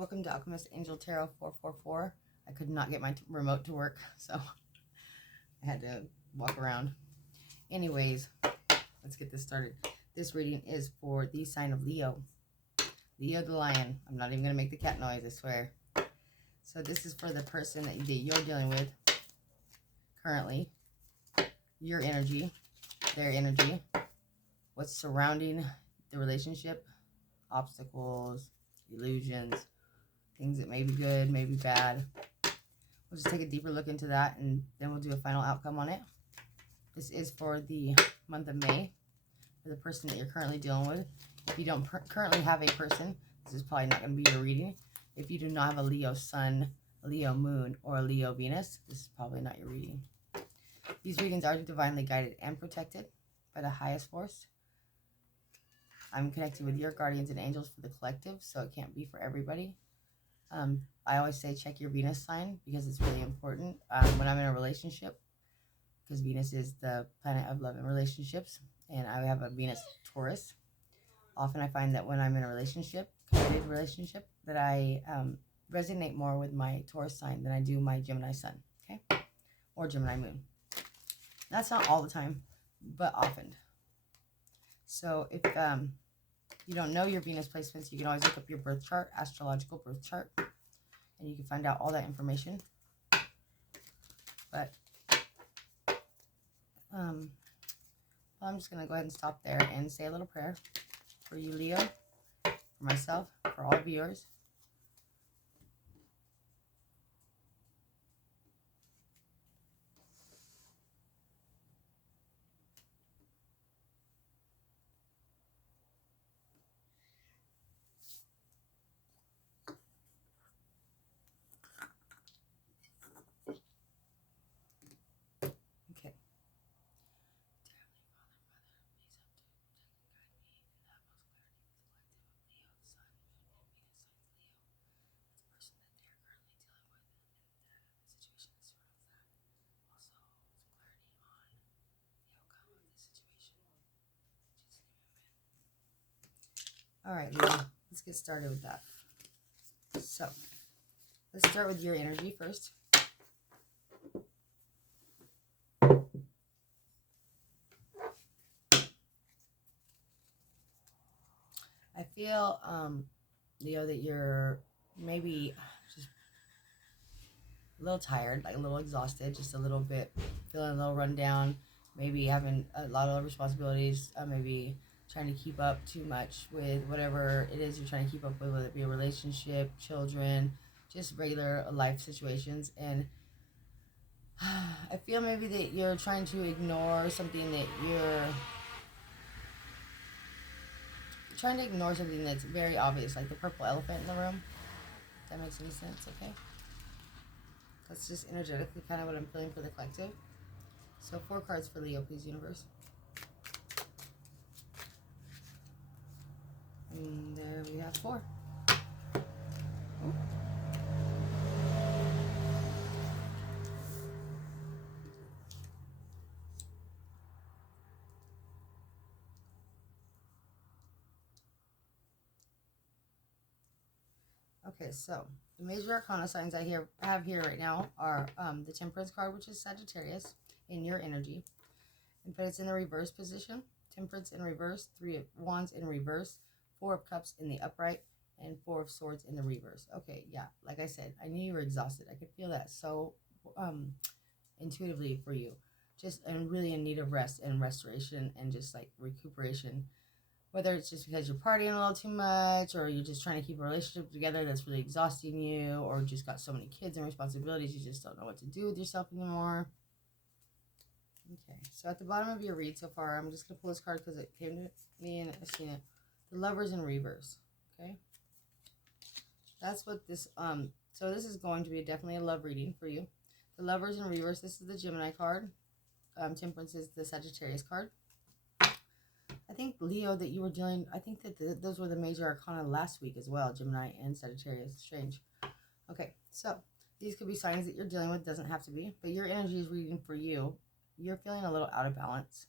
Welcome to Alchemist Angel Tarot 444. I could not get my remote to work, so I had to walk around. Anyways, let's get this started. This reading is for the sign of Leo. Leo the lion. I'm not even going to make the cat noise, I swear. So this is for the person that you're dealing with currently. Your energy, their energy, what's surrounding the relationship, obstacles, illusions, things that may be good, may be bad. We'll just take a deeper look into that, and then we'll do a final outcome on it. This is for the month of May, for the person that you're currently dealing with. If you don't currently have a person, this is probably not going to be your reading. If you do not have a Leo Sun, a Leo Moon, or a Leo Venus, this is probably not your reading. These readings are divinely guided and protected by the highest force. I'm connected with your guardians and angels for the collective, so it can't be for everybody. I always say check your Venus sign because it's really important when I'm in a relationship, because Venus is the planet of love and relationships, and I have a Venus Taurus. Often I find that when I'm in a relationship, committed relationship, that I resonate more with my Taurus sign than I do my Gemini sun, okay? Or Gemini moon. That's not all the time, but often. So if you don't know your Venus placements, you can always look up your birth chart, astrological birth chart, and you can find out all that information. But I'm just going to go ahead and stop there and say a little prayer for you, Leo, for myself, for all viewers. Okay. All right, Leo, let's get started with that. So, let's start with your energy first. I feel, Leo, that you're maybe just a little tired, like a little exhausted, just a little bit, feeling a little run down, maybe having a lot of responsibilities, maybe trying to keep up too much with whatever it is you're trying to keep up with, whether it be a relationship, children, just regular life situations. And I feel maybe that you're trying to ignore something that you're trying to ignore something that's very obvious, like the purple elephant in the room. If that makes any sense, okay? That's just energetically kind of what I'm feeling for the collective. So 4 cards for Leo, please, universe. And there we have 4. Ooh. Okay, so the major arcana signs I have here right now are the Temperance card, which is Sagittarius in your energy, but it's in the reverse position. Temperance in reverse, 3 of Wands in reverse, 4 of Cups in the upright, and 4 of Swords in the reverse. Okay, yeah, like I said, I knew you were exhausted. I could feel that so intuitively for you. Just and really in need of rest and restoration and just like recuperation. Whether it's just because you're partying a little too much, or you're just trying to keep a relationship together that's really exhausting you, or just got so many kids and responsibilities you just don't know what to do with yourself anymore. Okay, so at the bottom of your read so far, I'm just going to pull this card because it came to me and I've seen it. The Lovers in reverse, okay? That's what this, so this is going to be definitely a love reading for you. The Lovers in reverse, this is the Gemini card. Temperance is the Sagittarius card. I think, Leo, that you were dealing, I think that those were the major arcana last week as well, Gemini and Sagittarius. Strange. Okay, so these could be signs that you're dealing with. Doesn't have to be, but your energy is reading for you. You're feeling a little out of balance.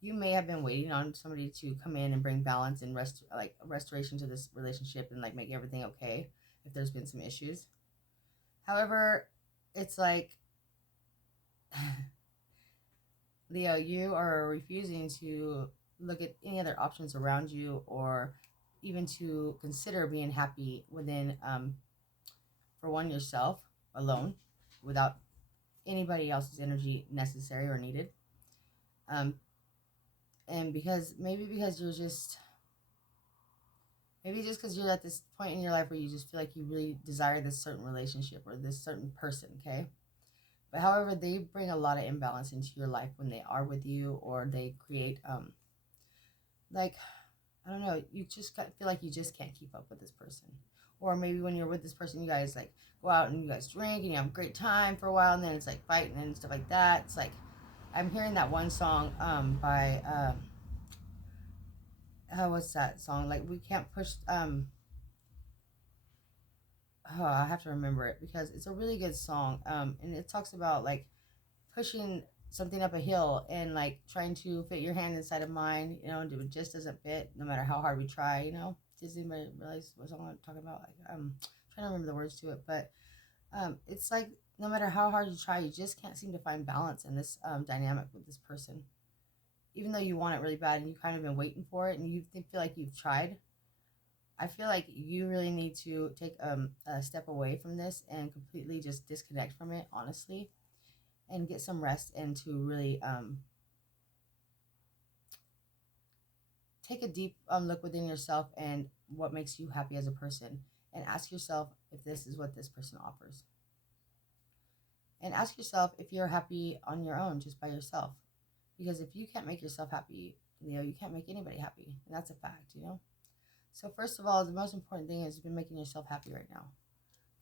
You may have been waiting on somebody to come in and bring balance and restoration to this relationship and like make everything okay. if there's been some issues. However, it's like, Leo, you are refusing to look at any other options around you, or even to consider being happy within, for one, yourself alone, without anybody else's energy necessary or needed. Um, and because you're just, maybe just because you're at this point in your life where you just feel like you really desire this certain relationship or this certain person, okay? But however, they bring a lot of imbalance into your life when they are with you, or they create, like, I don't know, you just feel like you just can't keep up with this person. Or maybe when you're with this person, you guys like go out and you guys drink and you have a great time for a while, and then it's like fighting and stuff like that. It's like, I'm hearing that one song by what's that song? Like, we can't push oh, I have to remember it because it's a really good song. And it talks about like pushing something up a hill and like trying to fit your hand inside of mine, and it just doesn't fit no matter how hard we try, Does anybody realize what song I'm talking about? Like, I'm trying to remember the words to it, but it's like no matter how hard you try, you just can't seem to find balance in this dynamic with this person. Even though you want it really bad and you kind of been waiting for it and you feel like you've tried, I feel like you really need to take a step away from this and completely just disconnect from it, honestly, and get some rest, and to really take a deep look within yourself and what makes you happy as a person, and ask yourself if this is what this person offers. And ask yourself if you're happy on your own, just by yourself. Because if you can't make yourself happy, you can't make anybody happy. And that's a fact. So first of all, the most important thing is making yourself happy right now.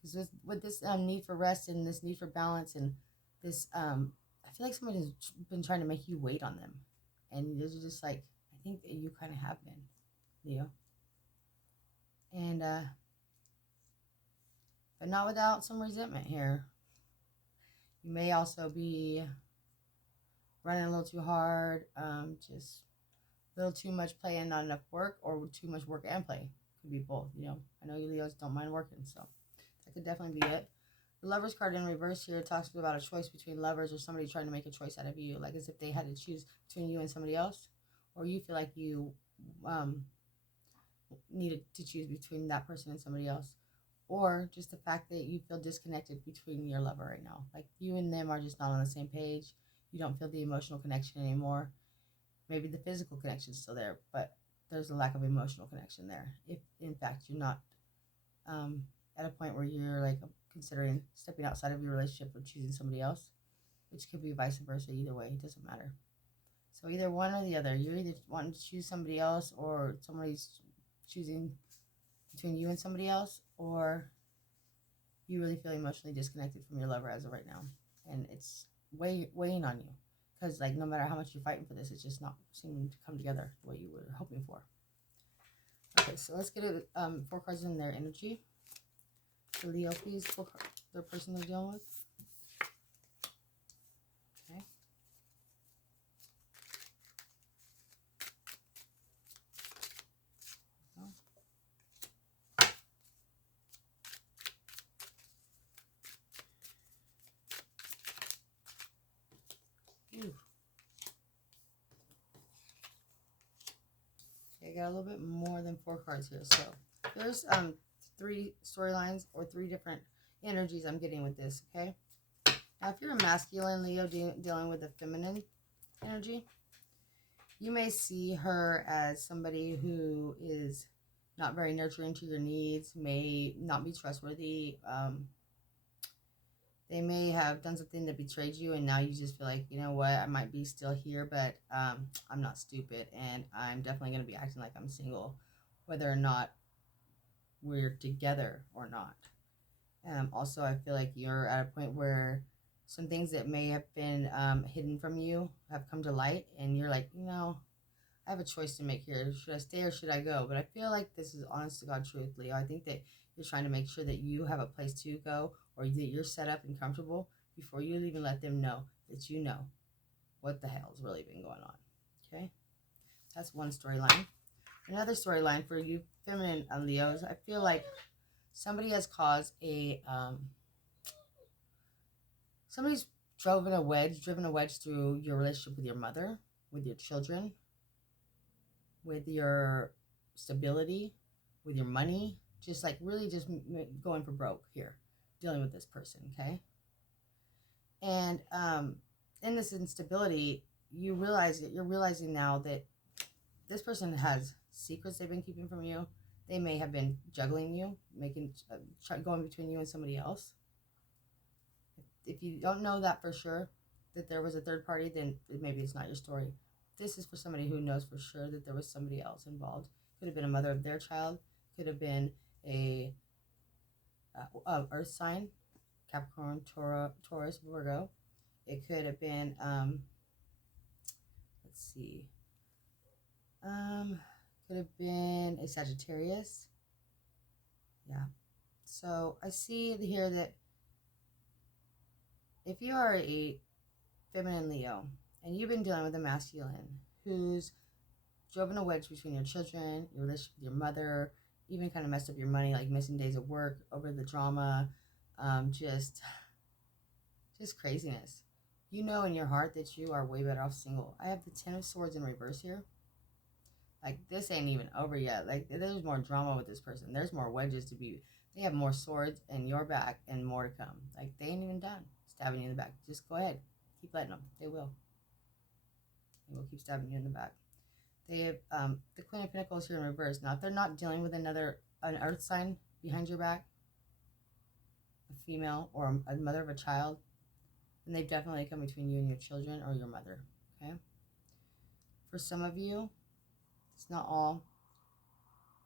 Because with this need for rest and this need for balance and this, I feel like somebody's been trying to make you wait on them. And it's just like, I think that you kind of have been, Leo. And, but not without some resentment here. You may also be running a little too hard, just a little too much play and not enough work, or too much work and play. Could be both. I know you Leos don't mind working, so that could definitely be it. The Lovers card in reverse here talks about a choice between lovers, or somebody trying to make a choice out of you, like as if they had to choose between you and somebody else, or you feel like you needed to choose between that person and somebody else, or just the fact that you feel disconnected between your lover right now. Like, you and them are just not on the same page. You don't feel the emotional connection anymore. Maybe the physical connection is still there, but there's a lack of emotional connection there. If in fact you're not at a point where you're like considering stepping outside of your relationship or choosing somebody else, which could be vice versa. Either way, it doesn't matter. So either one or the other. You're either wanting to choose somebody else, or somebody's choosing between you and somebody else, or you really feel emotionally disconnected from your lover as of right now, and it's weighing on you, because like no matter how much you're fighting for this, it's just not seeming to come together the way you were hoping for. Okay, so let's get it. 4 cards in their energy. So Leo, please, the person they're dealing with. Okay. Ooh. Okay, I got a little bit more than 4 cards here. So there's 3 storylines, or 3 different energies I'm getting with this, okay? Now, if you're a masculine Leo dealing with a feminine energy, you may see her as somebody who is not very nurturing to your needs, may not be trustworthy. They may have done something that betrayed you, and now you just feel like, you know what, I might be still here, but I'm not stupid, and I'm definitely going to be acting like I'm single, whether or not we're together or not. Also, I feel like you're at a point where some things that may have been hidden from you have come to light, and you're like, I have a choice to make here. Should I stay or should I go? But I feel like this is honest to God truth, Leo. I think that you're trying to make sure that you have a place to go, or that you're set up and comfortable before you even let them know that you know what the hell's really been going on. Okay? That's one storyline. Another storyline for you feminine Leos, I feel like Somebody has caused a somebody's driven a wedge through your relationship with your mother, with your children, with your stability, with your money, just like really just going for broke here, dealing with this person, okay? And in this instability, you're realizing now that this person has secrets they've been keeping from you. They may have been juggling you, going between you and somebody else. If you don't know that for sure, that there was a third party, then maybe it's not your story. This is for somebody who knows for sure that there was somebody else involved. Could have been a mother of their child. Could have been a earth sign, Capricorn, Taurus, Virgo. It could have been, let's see, could have been a Sagittarius. Yeah. So I see here that if you are a feminine Leo and you've been dealing with a masculine who's driven a wedge between your children, your relationship with your mother, even kind of messed up your money, like missing days of work over the drama, just craziness. You know in your heart that you are way better off single. I have the Ten of Swords in reverse here. Like, this ain't even over yet. Like, there's more drama with this person. There's more wedges to be. They have more swords in your back and more to come. Like, they ain't even done stabbing you in the back. Just go ahead. Keep letting them. They will. They will keep stabbing you in the back. They have the Queen of Pentacles here in reverse. Now, if they're not dealing with an earth sign behind your back, a female or a mother of a child, then they've definitely come between you and your children or your mother, okay? For some of you, it's not all.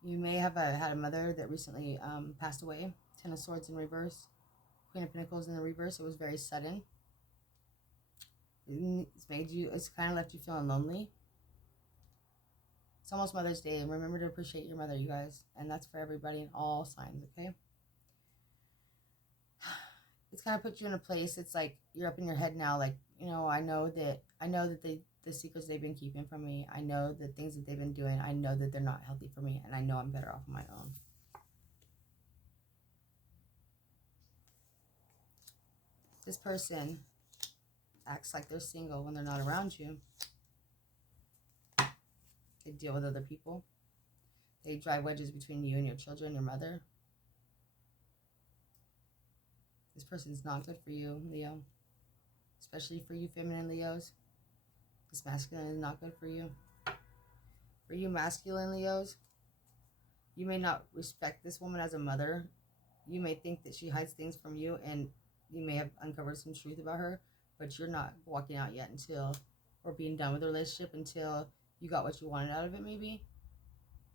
You may have had a mother that recently passed away. Ten of Swords in reverse. Queen of Pentacles in the reverse. It was very sudden. It's kind of left you feeling lonely. It's almost Mother's Day, and remember to appreciate your mother, you guys. And that's for everybody in all signs, okay? It's kind of put you in a place. It's like you're up in your head now, like, you know, I know that the secrets they've been keeping from me. I know the things that they've been doing. I know that they're not healthy for me, and I know I'm better off on my own. This person acts like they're single when they're not around you. They deal with other people. They drive wedges between you and your children, your mother. This person's not good for you, Leo. Especially for you feminine Leos. This masculine is not good for you. For you masculine Leos, you may not respect this woman as a mother. You may think that she hides things from you, and you may have uncovered some truth about her, but you're not walking out yet or being done with the relationship until you got what you wanted out of it, maybe.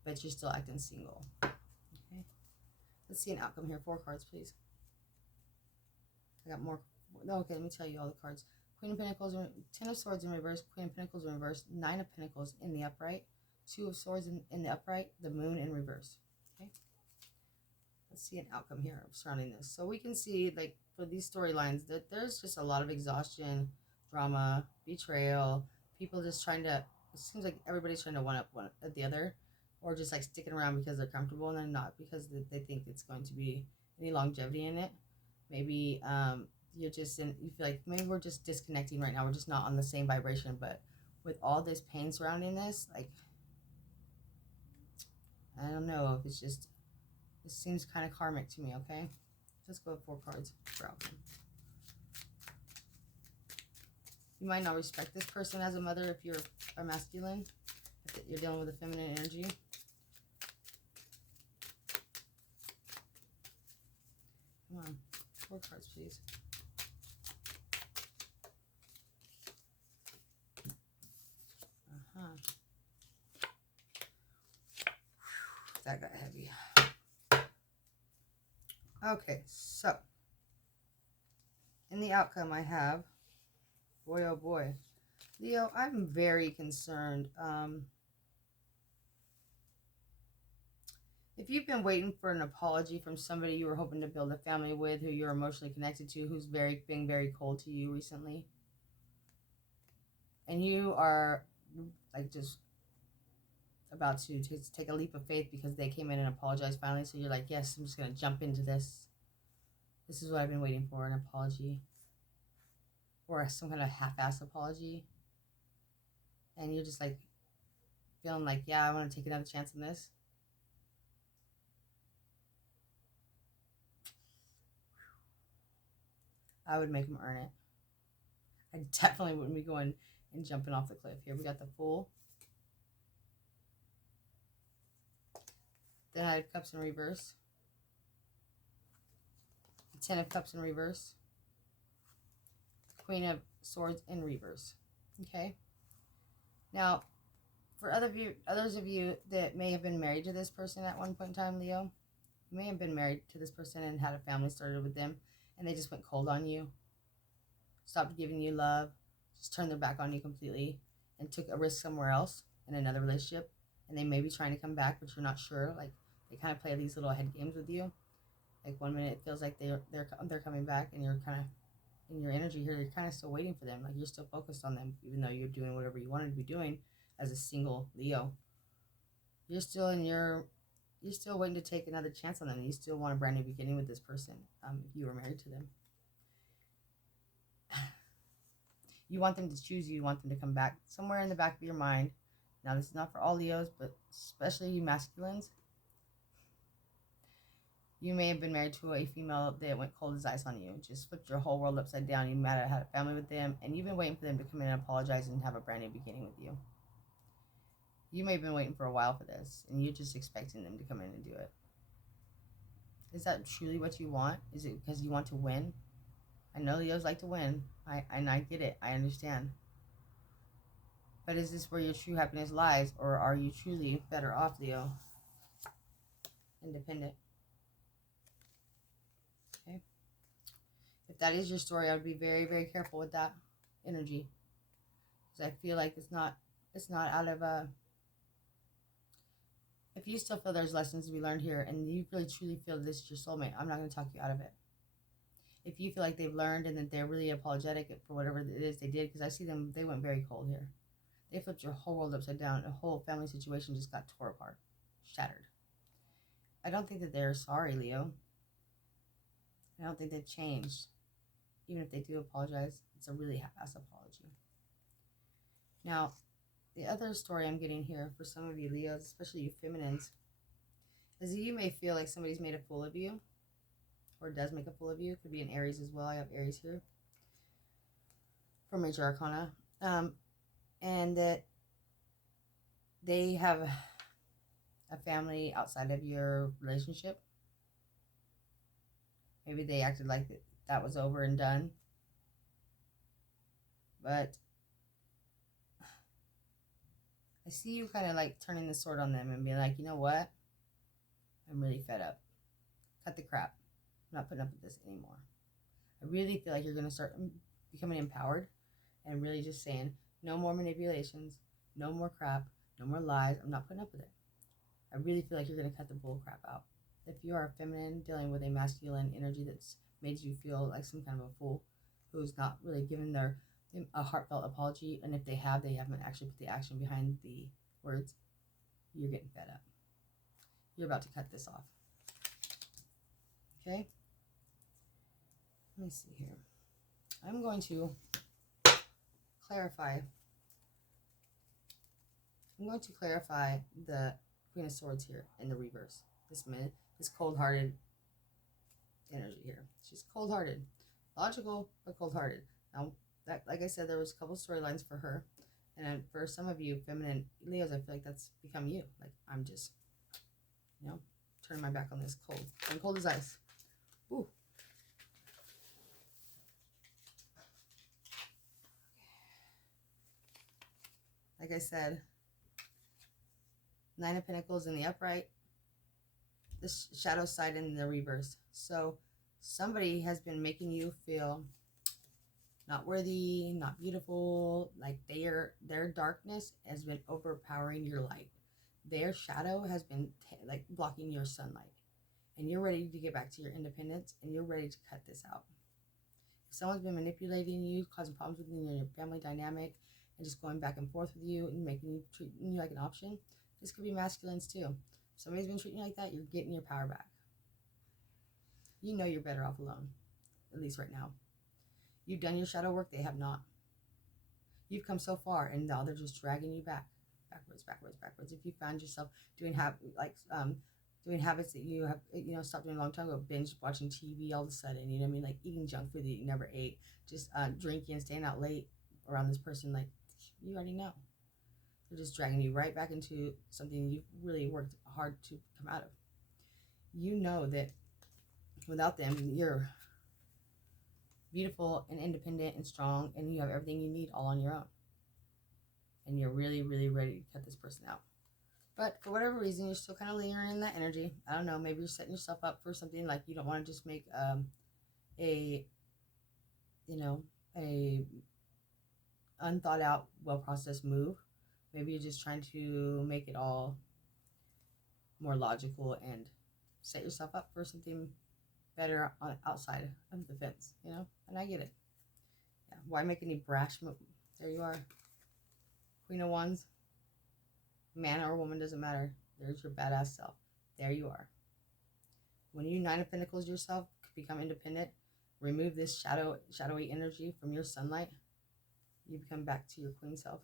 But you're still acting single. Okay. Let's see an outcome here. 4 cards, please. I got more. Okay, let me tell you all the cards. Queen of Pentacles, Ten of Swords in reverse, Queen of Pentacles in reverse, Nine of Pentacles in the upright, Two of Swords in the upright, the Moon in reverse. Okay. Let's see an outcome here surrounding this. So we can see, like, for these storylines, that there's just a lot of exhaustion, drama, betrayal, people just trying to, it seems like everybody's trying to one up the other, or just like sticking around because they're comfortable and then not because they think it's going to be any longevity in it. Maybe you feel like maybe we're just disconnecting right now. We're just not on the same vibration. But with all this pain surrounding this, like, I don't know if it's just, this seems kind of karmic to me, okay? Let's go with 4 cards for outcome. You might not respect this person as a mother if you're a masculine, if you're dealing with a feminine energy. Come on, 4 cards, please. That got heavy. Okay, so in the outcome I have, boy oh boy, Leo, I'm very concerned. If you've been waiting for an apology from somebody you were hoping to build a family with, who you're emotionally connected to, who's been very cold to you recently, and you are like just about to take a leap of faith because they came in and apologized finally. So you're like, yes, I'm just going to jump into this. This is what I've been waiting for, an apology. Or some kind of half-ass apology. And you're just like feeling like, yeah, I want to take another chance on this. I would make them earn it. I definitely wouldn't be going and jumping off the cliff. Here we got the Fool. The Knight of Cups in reverse. The Ten of Cups in reverse. Queen of Swords in reverse. Okay. Now, for others of you that may have been married to this person at one point in time, Leo, you may have been married to this person and had a family started with them, and they just went cold on you, stopped giving you love, just turned their back on you completely, and took a risk somewhere else in another relationship, and they may be trying to come back, but you're not sure. Like, they kind of play these little head games with you. Like, 1 minute it feels like they're coming back, and you're kind of in your energy here, you're kind of still waiting for them. Like, you're still focused on them, even though you're doing whatever you wanted to be doing as a single Leo. You're still waiting to take another chance on them. You still want a brand new beginning with this person. If you were married to them, you want them to choose you. You want them to come back somewhere in the back of your mind. Now, this is not for all Leos, but especially you masculines. You may have been married to a female that went cold as ice on you, just flipped your whole world upside down. You might have had a family with them, and you've been waiting for them to come in and apologize and have a brand new beginning with you. You may have been waiting for a while for this, and you're just expecting them to come in and do it. Is that truly what you want? Is it because you want to win? I know Leos like to win. I get it. I understand. But is this where your true happiness lies, or are you truly better off, Leo? Independent. Okay. If that is your story, I would be very, very careful with that energy, because I feel like it's not out of a. If you still feel there's lessons to be learned here, and you really truly feel this is your soulmate, I'm not going to talk you out of it. If you feel like they've learned and that they're really apologetic for whatever it is they did, because I see them, they went very cold here. They flipped your whole world upside down. A whole family situation just got tore apart, shattered. I don't think that they're sorry, Leo. I don't think they've changed. Even if they do apologize, it's a really half-ass apology. Now, the other story I'm getting here for some of you Leos, especially you feminines, is that you may feel like somebody's made a fool of you, or does make a fool of you. It could be an Aries as well. I have Aries here for Major Arcana. And that they have a family outside of your relationship. Maybe they acted like that was over and done. But I see you kind of like turning the sword on them and being like, you know what? I'm really fed up. Cut the crap. I'm not putting up with this anymore. I really feel like you're going to start becoming empowered and really just saying, no more manipulations, no more crap, no more lies. I'm not putting up with it. I really feel like you're going to cut the bull crap out. If you are a feminine dealing with a masculine energy that's made you feel like some kind of a fool who's not really given a heartfelt apology, and if they haven't actually put the action behind the words, you're getting fed up. You're about to cut this off. Okay? Let me see here. I'm going to clarify. I'm going to clarify the Queen of Swords here in the reverse. This cold-hearted energy here. She's cold-hearted. Logical, but cold-hearted. Now, that, like I said, there was a couple storylines for her. And for some of you feminine Leos, I feel like that's become you. Like, I'm just, turning my back on this cold. I'm cold as ice. Ooh. Like I said, Nine of Pentacles in the upright, the shadow side in the reverse. So somebody has been making you feel not worthy, not beautiful, like their darkness has been overpowering your light. Their shadow has been like blocking your sunlight. And you're ready to get back to your independence, and you're ready to cut this out. If someone's been manipulating you, causing problems within your family dynamic, and just going back and forth with you and making you treat you like an option, This could be masculines too. If somebody's been treating you like that, you're getting your power back. You know you're better off alone, at least right now. You've done your shadow work, they have not. You've come so far, and now they're just dragging you backwards. If you found yourself doing doing habits that you have, stopped doing a long time ago, binge watching TV all of a sudden, you know what I mean, like eating junk food that you never ate, just drinking and staying out late around this person, like you already know. They're just dragging you right back into something you've really worked hard to come out of. You know that without them, you're beautiful and independent and strong, and you have everything you need all on your own. And you're really, really ready to cut this person out. But for whatever reason, you're still kind of lingering in that energy. I don't know, maybe you're setting yourself up for something, like you don't want to just make a unthought out, well processed move. Maybe you're just trying to make it all more logical and set yourself up for something better on outside of the fence, and I get it. Yeah, why make any brash move? There you are, Queen of Wands. Man or woman, doesn't matter. There's your badass self. There you are. When you Nine of Pentacles yourself, become independent, remove this shadowy energy from your sunlight, you become back to your queen self,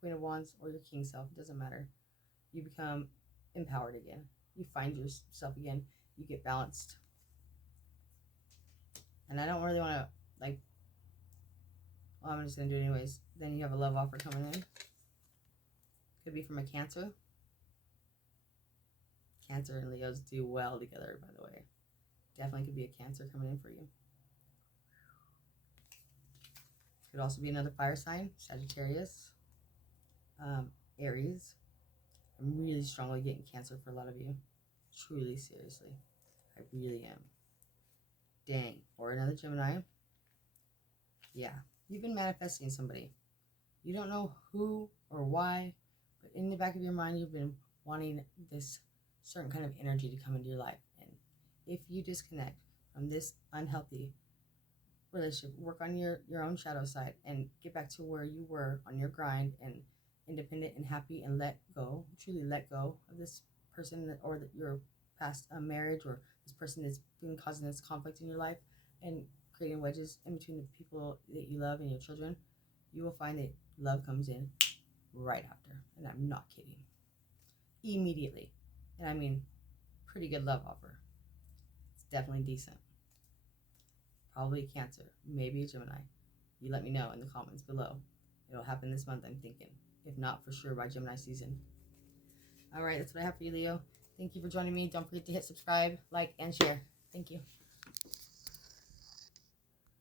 Queen of Wands, or your king self. It doesn't matter. You become empowered again. You find yourself again. You get balanced. And I don't really want to, I'm just going to do it anyways. Then you have a love offer coming in. Could be from a Cancer. Cancer and Leos do well together, by the way. Definitely could be a Cancer coming in for you. Could also be another fire sign, Sagittarius, Aries. I'm really strongly getting Cancer for a lot of you. Truly, seriously. I really am. Dang. Or another Gemini. Yeah. You've been manifesting somebody. You don't know who or why, but in the back of your mind, you've been wanting this certain kind of energy to come into your life. And if you disconnect from this unhealthy relationship, work on your own shadow side and get back to where you were on your grind and independent and happy, and let go, truly let go of this person or your past marriage, or this person that's been causing this conflict in your life and creating wedges in between the people that you love and your children, you will find that love comes in right after. And I'm not kidding. Immediately. And I mean, pretty good love offer. It's definitely decent. Probably a Cancer, maybe a Gemini. You let me know in the comments below. It'll happen this month, I'm thinking. If not, for sure by Gemini season. All right, that's what I have for you, Leo. Thank you for joining me. Don't forget to hit subscribe, like, and share. Thank you.